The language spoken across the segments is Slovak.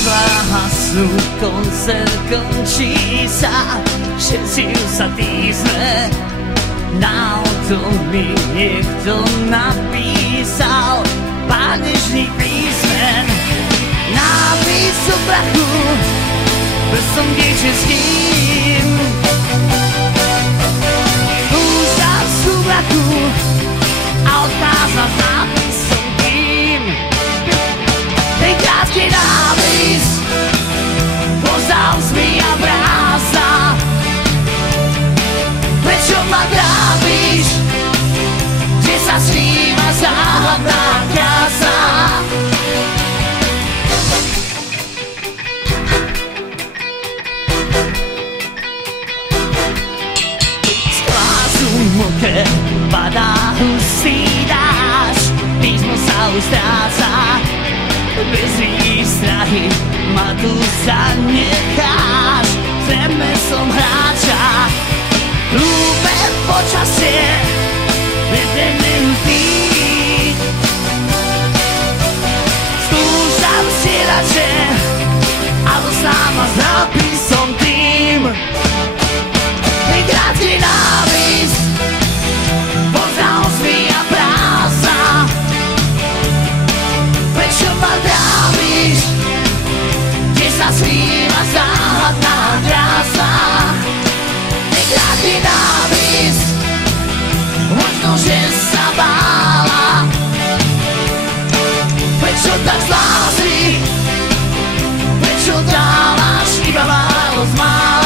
Svetla hasnú, koncert končí sa, všetci sa týsme. Na auto mi niekto napísal pár nežných písmen. Nápis o prachu, prstom dievčenským. Ústa v súmraku a odchádza s nápisom tým. Ten krátky nápis poznal mi a brása. Prečo ma trápiš, kde sa sníma záhadná krása? Mokré, padá hustý dážď, písmo sa už stráca. Bez výstrahy ma tu zanecháš, zrejme som hráča. Hlúpe počasie, vedem neustý. Skúšam si radšej, ale sama s nápisom tým. Ten krátky nápis poznal mi a prása. Prečo ma trápiš, kde sa sníma záhadná krása? Ten krátky nápis, možno, že sa bála. Prečo tak zlá si, prečo dávaš iba málo z mála?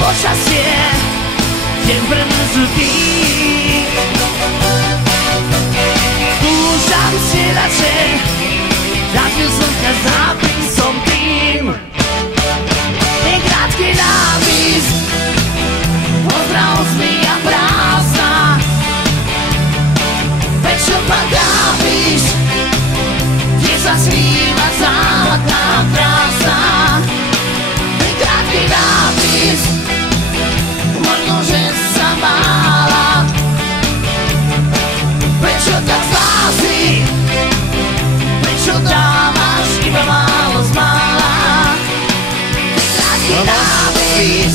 Počasie, deň premrzutý. Skúšam si radšej, zažil som ťa s nápisom tým. Ten krátky nápis, pozdrav mi a prása. Prečo ma trápiš, kde sa sníma záhadná krása? Ten krátky nápis, možno, že sa bála. Prečo tak zlá si, prečo dávaš iba málo z mála? Krátky nápis,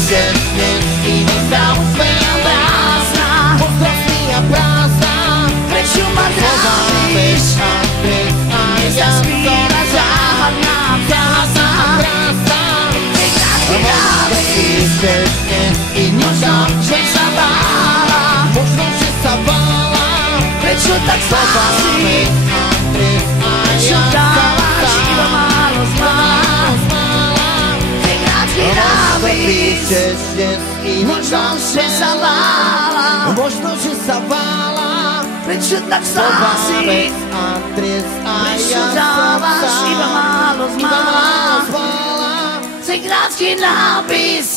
pozdrav mi a prázdna. Pozdrav mi a prázdna. Prečo ma trápiš, kde sa sníma záhadná krása? Krátky nápis, možno, že sa bála. Možno, že sa bála. Prečo tak zlá si, prečo dávaš iba málo z mála? Ten krátky nápis, možno, že sa bála. Možno, že sa bála. Prečo tak zlá si, prečo dávaš iba málo z mála? Ten krátky nápis,